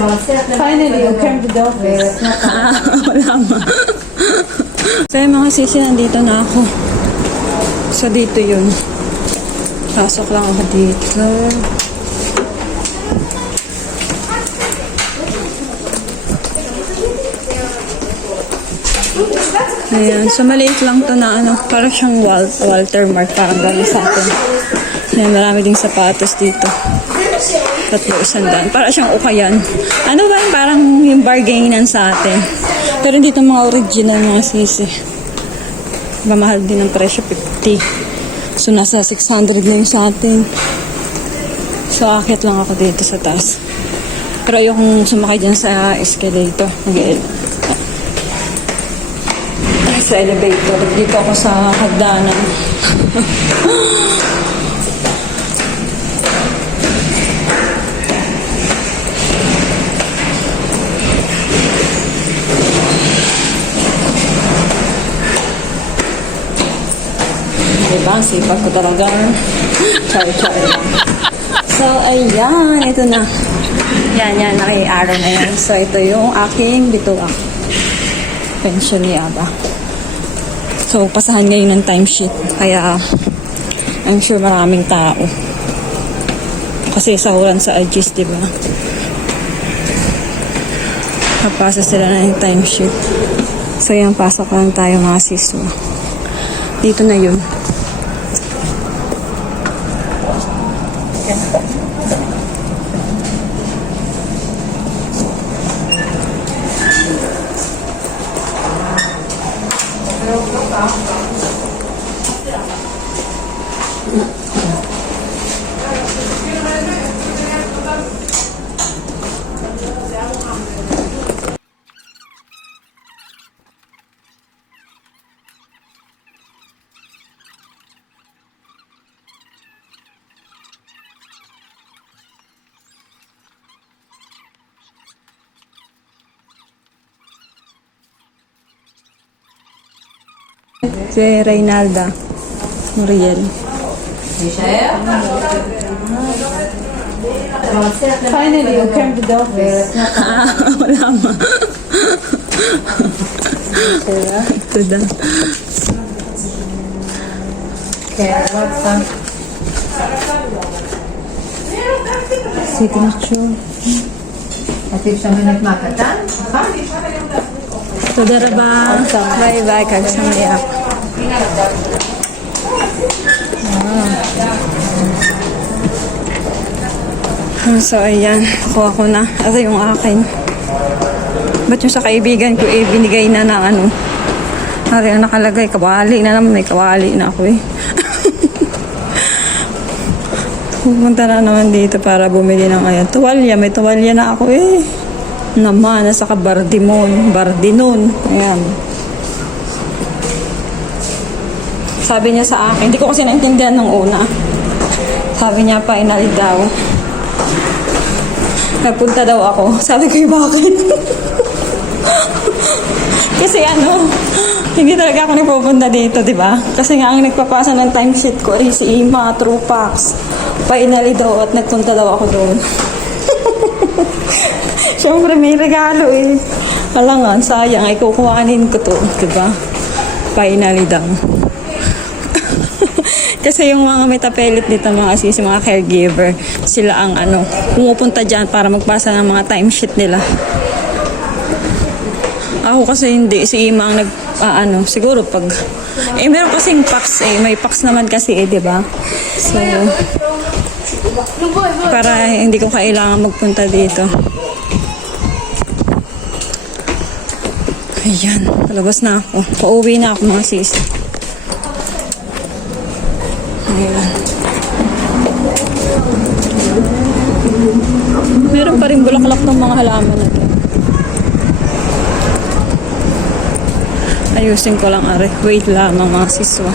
Finally, you came to the office. Wala ma. Kaya mga sisi, nandito na ako. So, dito yun. Pasok lang ako dito. Ayan. So, maliit lang to na ano. Parang siyang Walter Mark. Parang gano'n sa atin. Ayan, marami ding sapatos dito. 300. Para siyang ukayan. Ano ba yung parang yung bargainan sa atin? Pero dito mga original mga sisi. Mamahal din ang presyo, 50. So nasa 600 na yung sa atin. So akit lang ako dito sa taas. Pero ayokong sumakay dyan sa escalator. Sa elevator. Dito ako sa hagdanan. Diba? Sipag ko talaga. Chari-chari lang. So, ayan. Ito na. Yan. Naki-araw na yan. So, ito yung aking bituak. Pension ni Aba. So, pasahan ngayon ng timesheet. Kaya, I'm sure maraming tao. Kasi sahuran sa Agis, diba? Kapasa sila na yung timesheet. So, yan. Pasok lang tayo mga siswa. Dito na yun. Si Reynalda Muriel. Finally, you came to the office. Wala ma. Ito da. Okay, what's up? Signature. At siya may nagmakatan? Ito dara ba? Bye-bye. Kagsamaya. So, ayan. Kuha ko na. Ito yung akin. Ba't yung sa kaibigan ko binigay na ng ano? Hari ang nakalagay. Kawali na naman. May kawali na ako eh. Pupunta na naman dito para bumili ng ayan. Tuwalya. May tuwalya na ako eh. Naman. Nasa ka Bardinon. Ayan. Sabi niya sa akin. Hindi ko kasi naintindihan nung una. Sabi niya pa inali daw. Nagpunta daw ako. Sabi ko, bakit? Kasi ano, hindi talaga ako nagpupunta dito, di ba? Kasi nga ang nagpapasa ng timesheet ko ay si Ima, Trupax. Painali daw at nagpunta daw ako doon. Siyempre may regalo eh. Alangan, sayang ay kukuhanin ko to, di ba? Painali daw. Kasi yung mga metapelit dito, mga assist, mga caregiver, sila ang ano, pumupunta dyan para magpasa ng mga timesheet nila. Ako kasi hindi, si Ima ang siguro pag, meron kasing pax may pax naman kasi di ba? So, para hindi ko kailangan magpunta dito. Ayan, palabas na ako. Pauwi na ako mga sis. Ayan. Meron pa rin bulaklak ng mga halaman na ito. Ayusin ko lang are. Wait lamang mga siswa.